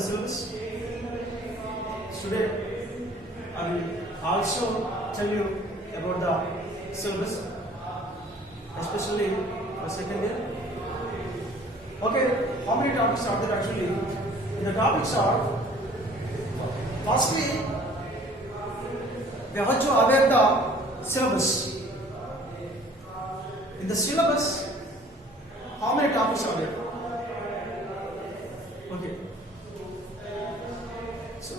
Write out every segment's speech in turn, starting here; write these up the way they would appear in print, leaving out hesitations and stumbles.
the syllabus. Today I will also tell you about the syllabus, especially for second year. Okay, how many topics are there actually? The topics are, firstly, we have to aware the syllabus. In the syllabus, how many topics are there? Okay. So,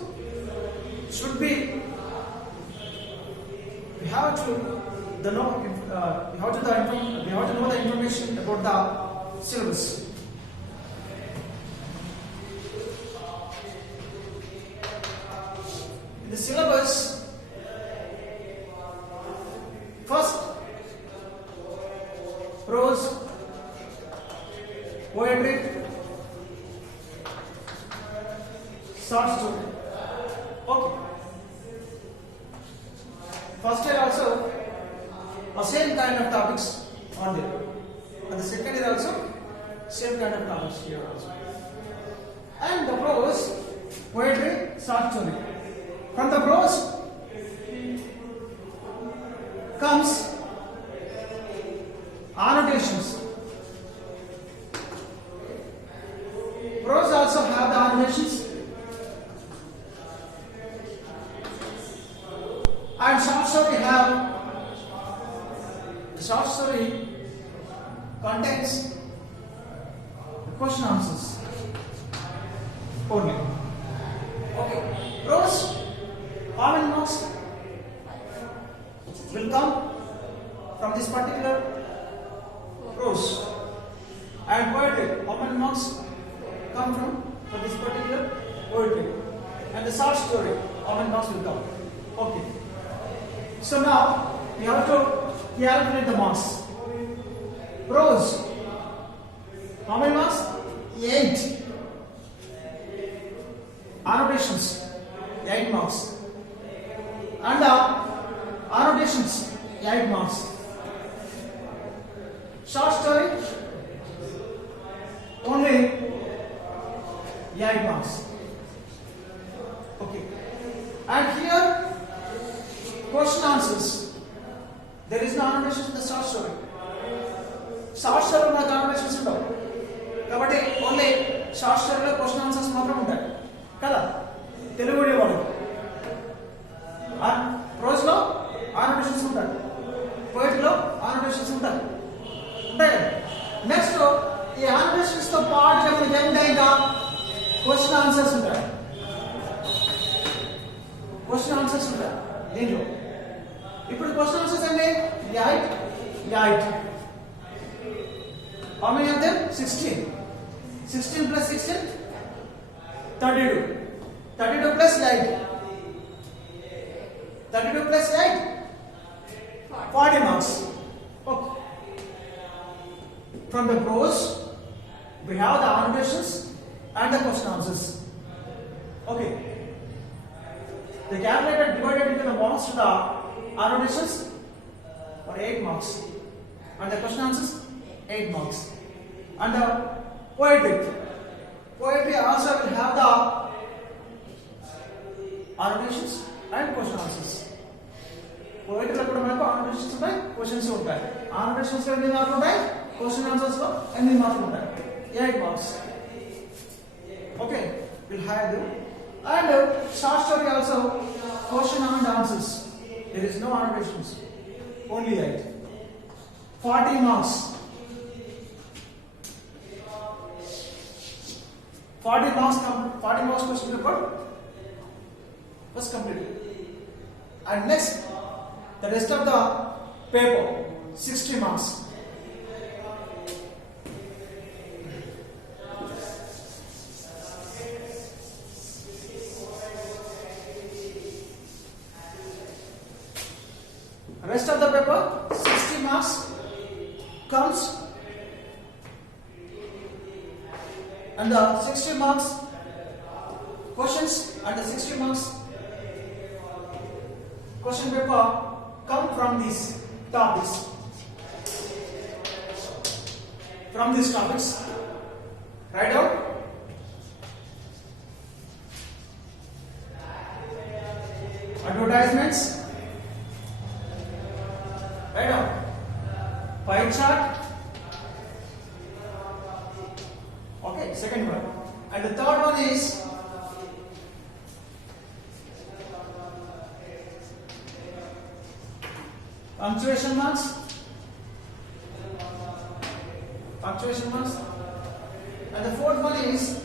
should be, we have to know the information about the syllabus. In the syllabus, first, prose, poetry, short story. Okay. First year also, the same kind of topics are there, and the second year also, same kind of topics here also. And the prose, poetry, short story. From the prose comes annotations. Prose also have the annotations, and short story have, the short story contains question answers only. Okay, prose common marks will come from this particular prose, and poetry common marks come from this particular poetry, and the short story common marks will come. Okay. So now we have to calculate the marks. Prose, how many marks? 8. Annotations, 8 marks. And annotations, 8 marks. Short story, only 8 marks. Okay. And here, question answers. There is no annotation in the short story. Short story మనకు annotations ఉండవు కాబట్టి only short స్టోరీలో question answers మాత్రం ఉంటాయి కదా Telugu medium వాళ్ళకి. ప్రోజ్లో annotations ఉంటాయి, పోయిటరీలో annotations ఉంటాయి కదా. నెక్స్ట్ ఈ annotations తో పాటు మనకి ఏముంటాయి, ఇంకా క్వశ్చన్ ఆన్సర్స్ ఉంటాయి. క్వశ్చన్ ఆన్సర్స్ ఉంటాయి దీంట్లో. ఇప్పుడు క్వశ్చన్ ఆన్సర్స్ అండి 8. How many of them? 16. 16 plus 16, 32. 32 plus 8. 32 plus 8, 40 marks. Okay. From the prose, we have the annotations and the question answers. Okay. The calculator divided into the marks to the annotations for 8 marks, and the question answers 8 marks. And the poetry also will have the annotations and question answers. Poetry lo kuda manaku annotations untai, questions untai. Annotations lo enni marks untai, question answers lo enni marks untai, 8 marks. Okay, we'll have them. And short story also, question and answers. There is no annotations, only 8. 40 marks. 40 marks question paper was completed. And next, the rest of the paper, 60 marks. Rest of the paper, 60 marks comes, and the 60 marks questions and the 60 marks question paper come from these topics. From these topics, write down advertisements. Right now, pie chart. Okay, second one. And the third one is punctuation marks. Punctuation marks. And the fourth one is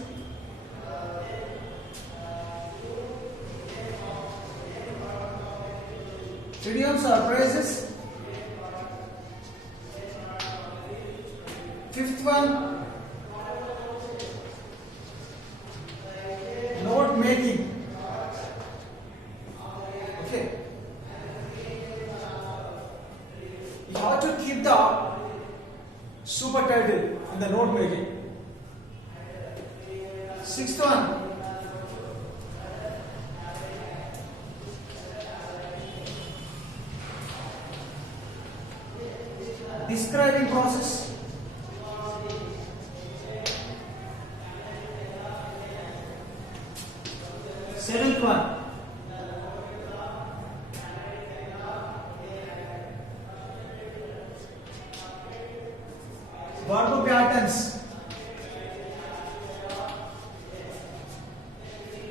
idioms or phrases. Fifth one, note making. Okay. You have to keep the super title in the note making. Sixth one, describing process. Seventh one, verb patterns.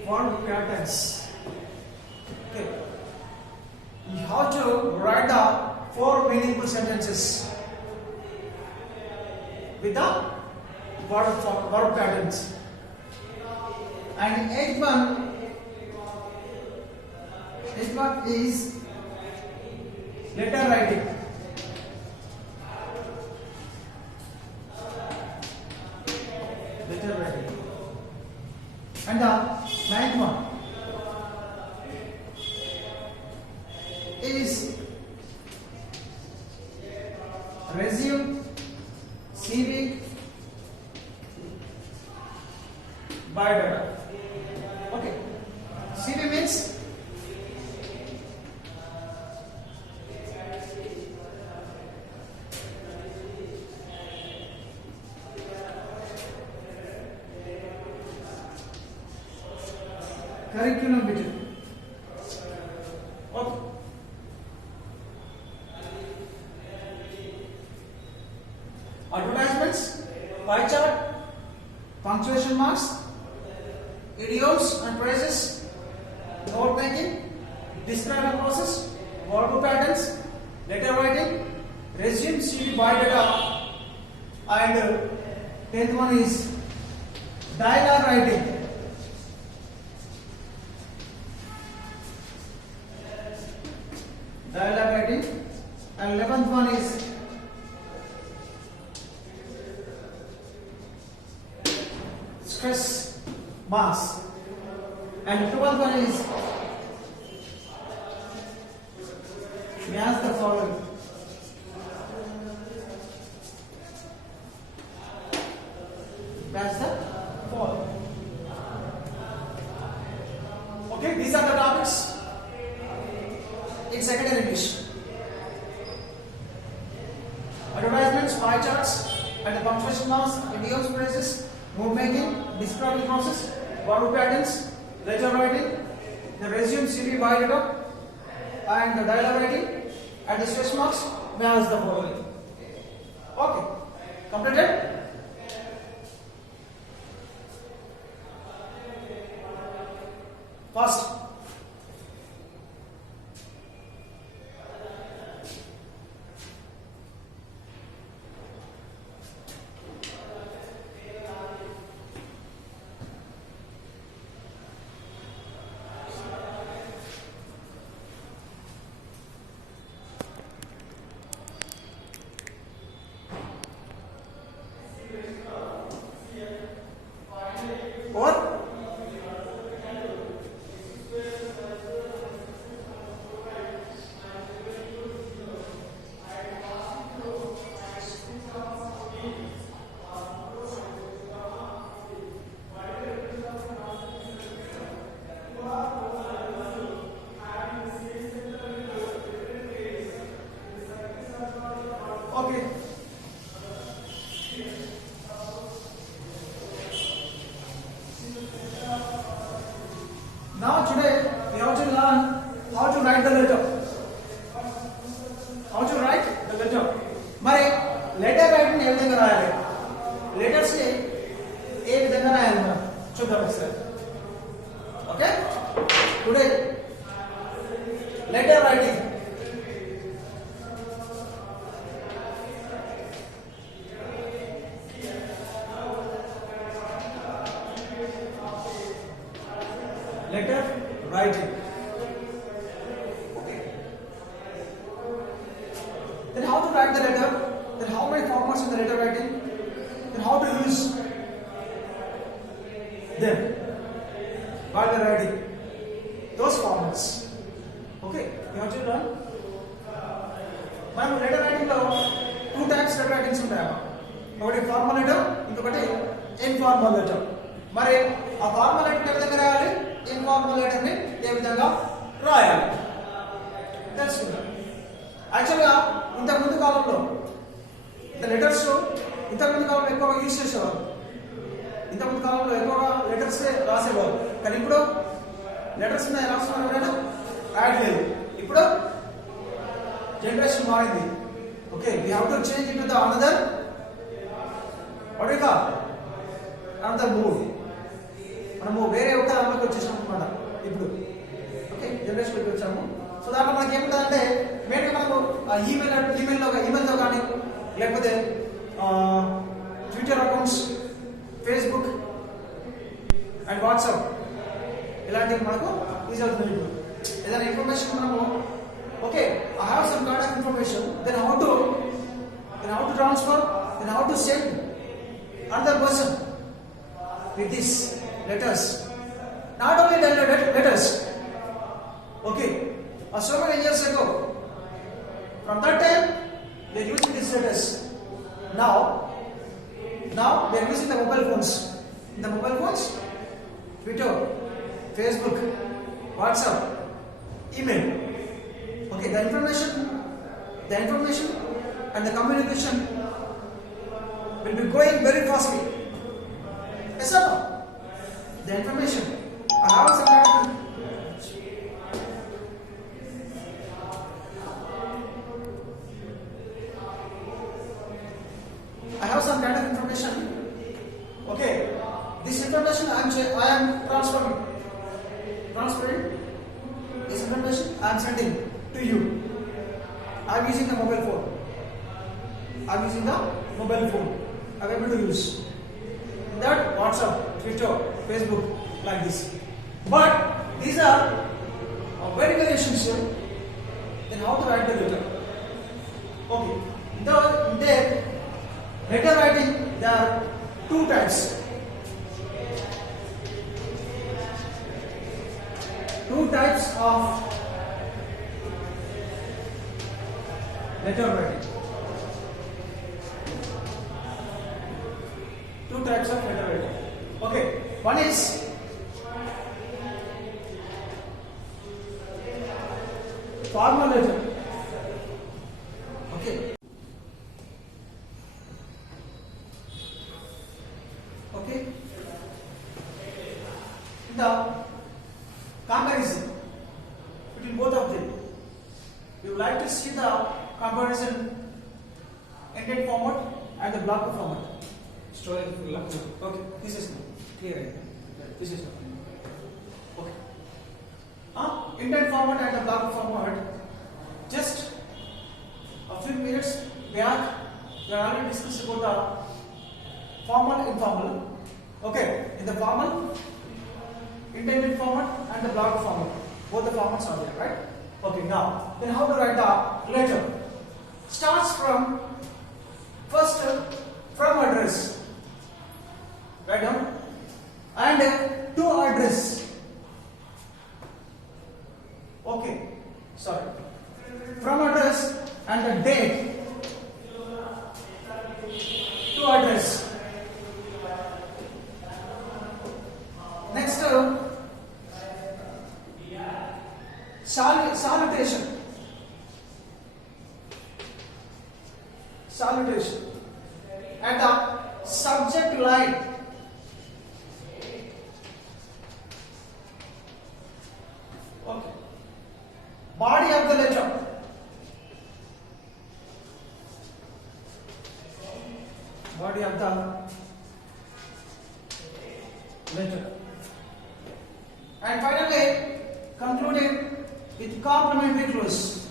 Verb patterns. Okay. You have to write the 4 meaningful sentences with the verb patterns. And eighth one is letter writing. Letter writing. And the ninth one is resume, CV, biodata. Okay. CV means curriculum budget. Okay. Advertisements, pie chart, punctuation marks, idioms and phrases, note making, describing process, verb patterns, letter writing, resume, CV, biodata, and 10th one is dialogue writing. Dialogue writing, and 11th one is stress marks, and 12th one is match the following. Match the following. Okay, these are the topics in secondary English. Advertisements, pie charts, and the punctuation marks, idioms, phrases, note making, describing process, verb patterns, letter writing, the resume, CV, biodata, and the dialogue writing, and the stress marks match the following. Okay, completed? First, itself. Okay? Today, letter writing. Letter writing. Okay. Then how to write the letter? Then how many formats in the letter writing? Then how to use them while we are writing those formats. Okay, you have to learn. మనం letter writing లో 2 types letter writings ఉంటాయి. ఒకటి formal letter, ఇంకొకటి informal letter. మరి ఆ formal letter A విధంగా రాయాలి, informal letter ని ఏ విధంగా రాయాలి తెలుసుకుందాం. యాక్చువల్గా ఇంతకు ముందు కాలంలో లెటర్స్ ఎక్కువగా యూజ్ చేసేవారు. ఇంతకుముందు కాలంలో ఎక్కువగా లెటర్స్ రాసేవారు. కానీ ఇప్పుడు లెటర్స్ మీద రాస్తున్నారు యాడ్ లేదు. ఇప్పుడు జనరేషన్ మారింది. Okay, we have to change in to the another another mood. మనము వేరే ఒక దాంట్లోకి వచ్చేసాం అనమాట ఇప్పుడు. ఓకే, జనరేషన్లోకి వచ్చాము. సో దాంట్లో మనకి ఏముంటుందంటే మెయిన్గా మనము ఈమెయిల్తో కానీ లేకపోతే Twitter accounts, Facebook and WhatsApp ఇలాంటివి మనకు యూజ్ అవుతుంది. ఇప్పుడు ఏదైనా ఇన్ఫర్మేషన్ మనము okay I have some kind of information, then how to transfer, then how to send another person with these letters. Not only letters. Okay, so many years ago, from that time they used these letters. Now we are using the mobile phones. In the mobile phones, Twitter, Facebook, WhatsApp, email. Okay, the information and the communication will be going very fastly. Yes or no? The information. I have some kind of information. Okay, this information I am transferring. This information I am sending to you. I am using the mobile phone. I'm able to use that WhatsApp, Twitter, Facebook, like this. But these are very essential. Then how to write the letter? Okay, in the letter writing there are 2 types. 2 types of letter writing. 2 types of letter writing. Okay, one is formal letter. Okay. Okay. The comparison between both of them. You would like to see the comparison intent format and the block format. Story block. Okay, this is clear. This is okay. Intent format and the block format. Just a few minutes back, we already discussed about the formal, informal. Okay, in the formal, intended format and the block format. Both the formats are there, right? Okay, now then how to write the letter? Starts from first from address. Write down and to address. Okay, sorry. From address and the date to address. Next, salutation. And the subject line. Okay. Body of the letter. And finally, concluding with complementary clause.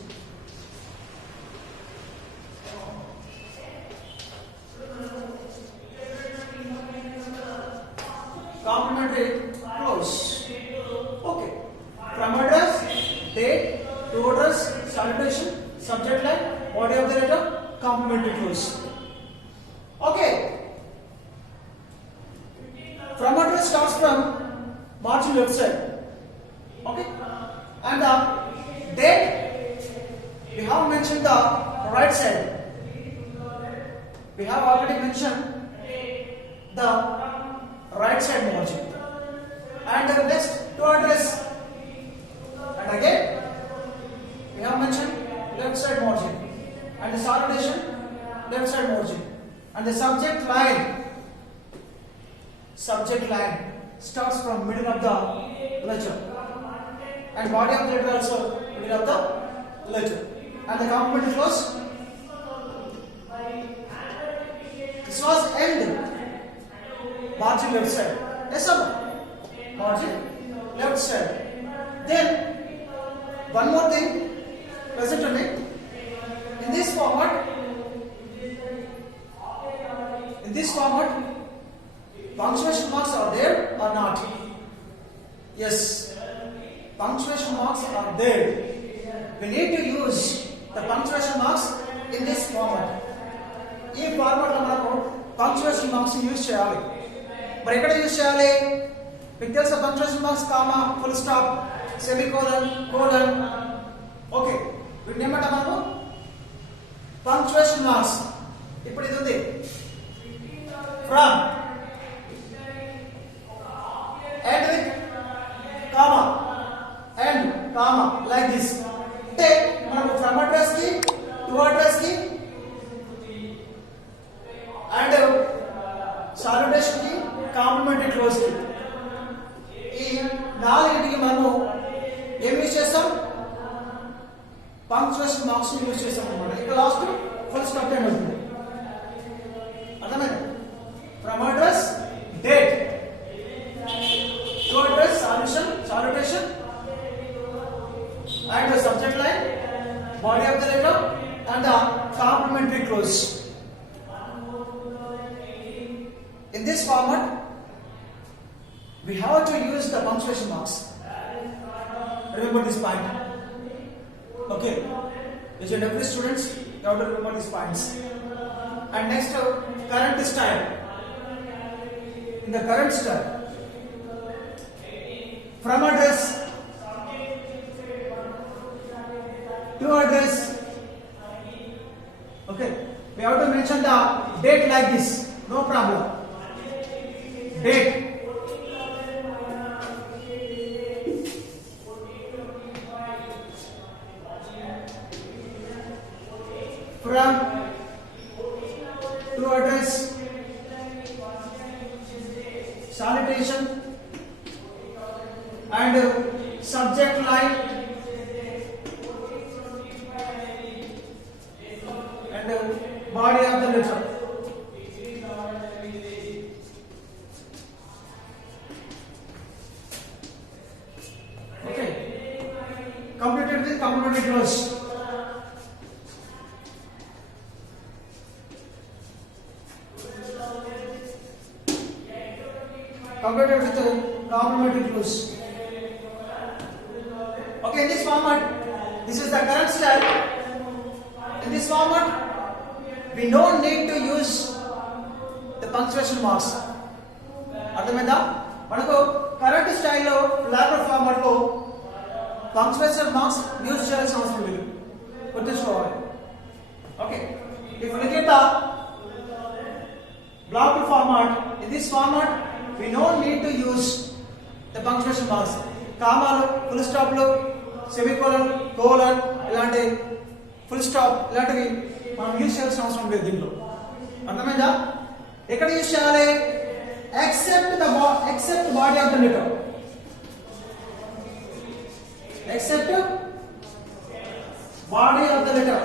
Complementary clause. Okay. From address, date, to address, salutation, subject line, body of the letter, complementary clause. Okay. From address starts from margin left side. Okay. And the date, we have mentioned the right side. We have already mentioned the right side margin. And the next to address. And again, we have mentioned left side margin. And the salutation, left side margin. And the subject line starts from middle of the letter. And body of the letter also middle of the letter. And the complementary clause. This was end. Margin left side. Yes or no? Margin left side. Then one more thing. Listen to me. In this format, punctuation marks are there or not? Yes, punctuation marks are there. We need to use the punctuation marks in this format. ఈ format లో మనము punctuation marks use చేయాలి. మరి ఎక్కడ use చేయాలి? మీకు తెలుసా punctuation marks comma, full stop, semicolon, colon. Okay, వీటిని ఏమంటాం మనము? Punctuation marks. ఇప్పుడు ఇది ఉంది from and with comma and comma like this. అంటే మనము from address కి to address కి and salutation కి complementary clause కి ఈ నాలుగింటికి మనము ఏం యూజ్ చేస్తాం? పంక్చుయేషన్ మార్క్స్ ని యూజ్ చేస్తాం అన్నమాట. ఇక లాస్ట్ ఫుల్ స్టాప్ టైం ఉంటుంది. అర్థమైంది? from address, date, to address, salutation, and the subject line, body of the letter, and the complementary clause. In this format, we have to use the punctuation marks. Remember this point. Okay, each and every students, you have to remember these points. And next, current style. In the current style, from address to address. Okay, we have to mention the date like this. No problem. Date. From to address. Salutation and subject line and body of the letter. Okay, completed with complementary clause. Completed with the complementary clause. Okay, in this format, this is the current style. In this format, we don't need to use the punctuation marks. అర్థమైందా? మనకు current స్టైల్లో లాబర్ format లో punctuation marks use చేయాల్సిన అవసరం లేదు. గుర్తుంచుకోవాలి. Okay, if you look at the block format, in this format we don't need to use the punctuation marks. కామాలు, full స్టాప్లు, సెమీకోలన్, కోలన్ ఇలాంటి ఫుల్ స్టాప్ ఇలాంటివి మనం యూజ్ చేయాల్సిన అవసరం లేదు దీంట్లో. అర్థమైందా? ఎక్కడ యూజ్ చేయాలి? except body of the letter. Except body of the letter.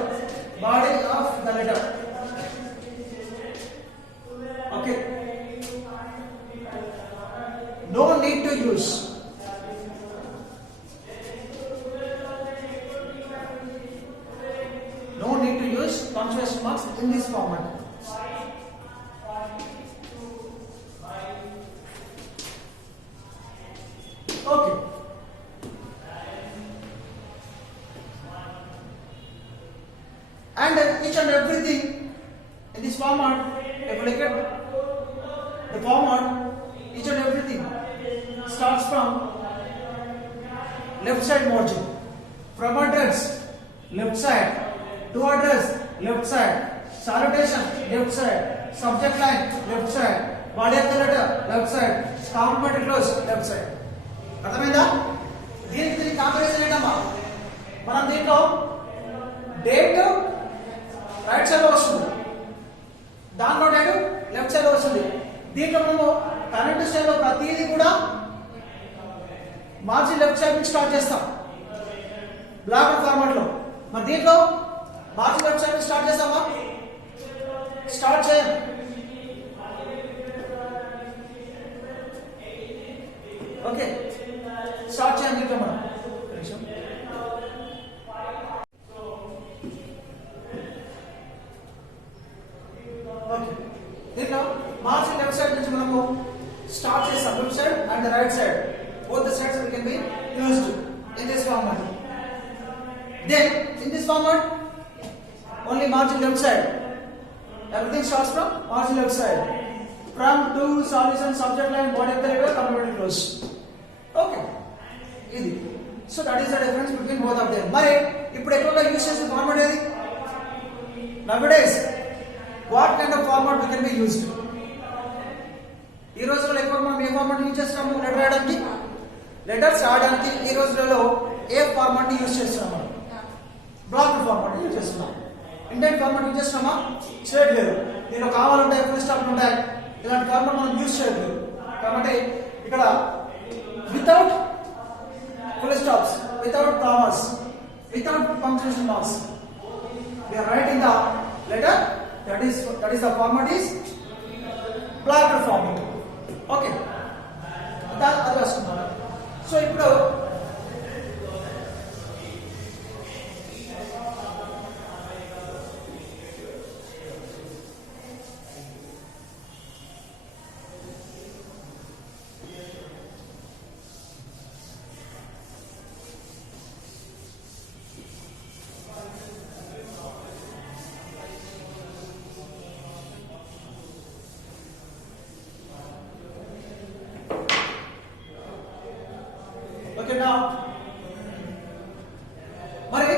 Body of the letter. Okay. No need to use. in this format. Okay. And each and everything in this format, if you look at the format, each and everything starts from left side margin. From address, left side. To address, left side. Salutation, left side. Subject line, left side. Body of the letter, left side. Complementary clause, left side. అర్థమైందా? దీనికి combination ఏంటమ్మా? మనం దీంట్లో date right side లో వస్తుంది, దాంట్లో date left side లో వస్తుంది. దీంట్లో మనము కరెంట్ స్టైల్ లో ప్రతిదీ కూడా మార్జిన్ లెఫ్ట్ సైడ్ నుంచి స్టార్ట్ చేస్తాం బ్లాక్ ఫార్మాట్ లో. మరి దీంట్లో మార్జిన్ లెఫ్ట్ సైడ్ నుంచి స్టార్ట్ చేస్తామా? స్టార్ట్ చేయం. ఓకే, స్టార్ట్ చేయం దీంట్లో మనం. ఓకే, దీంట్లో మార్జిన్ లెఫ్ట్ సైడ్ నుంచి మనము స్టార్ట్ చేస్తాం. Left side and right side, both the sides can be used in this format. Then in this format only margin left side, everything starts from margin left side. From to solution, subject line, body of the letter, complementary clause. Okay, easy. So that is the difference between both of them. మరి ఇప్పుడు ఎక్కువగా use చేసే format ఏది? Nowadays what kind of format we can be used? ఈ రోజుల్లో ఎక్కువ మనం ఏ format use చేస్తున్నాము? లెటర్ రాయడానికి, లెటర్స్ రాయడానికి ఈ రోజులలో ఏ ఫార్మాట్ యూజ్ చేస్తున్నాం? మనం బ్లాక్ ఫార్మాట్ యూజ్ చేస్తున్నాం. ఇండియన్ ఫార్మాట్ యూజ్ చేస్తున్నామా? చేయట్లేదు. దీనిలో కావాలంటాయి, ఫుల్ స్టాప్ ఉంటాయి, ఇలాంటి ఫార్మాట్ మనం యూజ్ చేయట్లేదు. కాబట్టి ఇక్కడ without full stops, without commerce, without punctuation marks we are writing the letter, that is the format is block format. Okay, అది రాసుకున్నాను. సో ఇప్పుడు మరి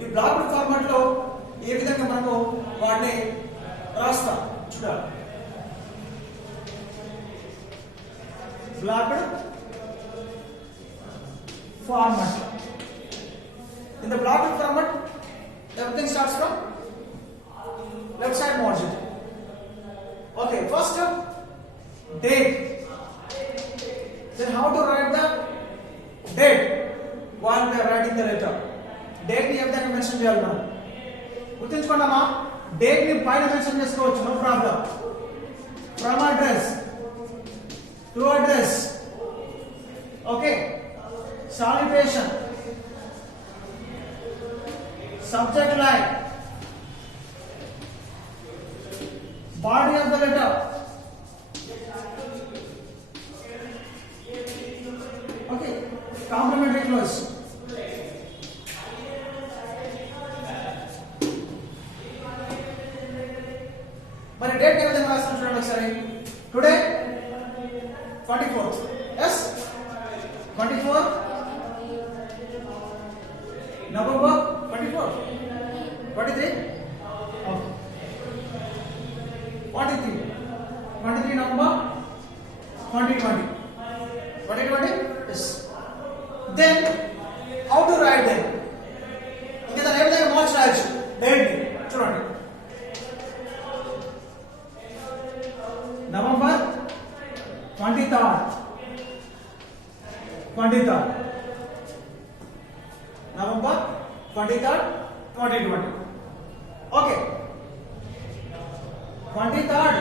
ఈ బ్లాక్ ఫార్మాట్ లో ఏ విధంగా మనము వాటిని రాస్తాం చూడాలి. Block format, in the block format everything starts from left side margin. Okay, first date. Then how to write the date while we are writing the letter? Date ni evdanga mention cheyali మనం. గుర్తుంచుకోండమ్మా, date ని పైన mention చేసుకోవచ్చు, no problem. From address to address, okay. Salutation, subject line, body of the letter, okay. Complimentary close. మరి date ఏ విధంగా రాస్తాం చూడండి ఒకసారి. Today 24th, yes, 24 November 24, 23, okay. 43 November 2020, 2020, yes. Then how to write them? ఇంకా దాని ఏ విధంగా మార్క్స్ రాయొచ్చు డేట్ ని చూడండి. November 23rd, 23rd, November 23rd, 2020. Okay, 23rd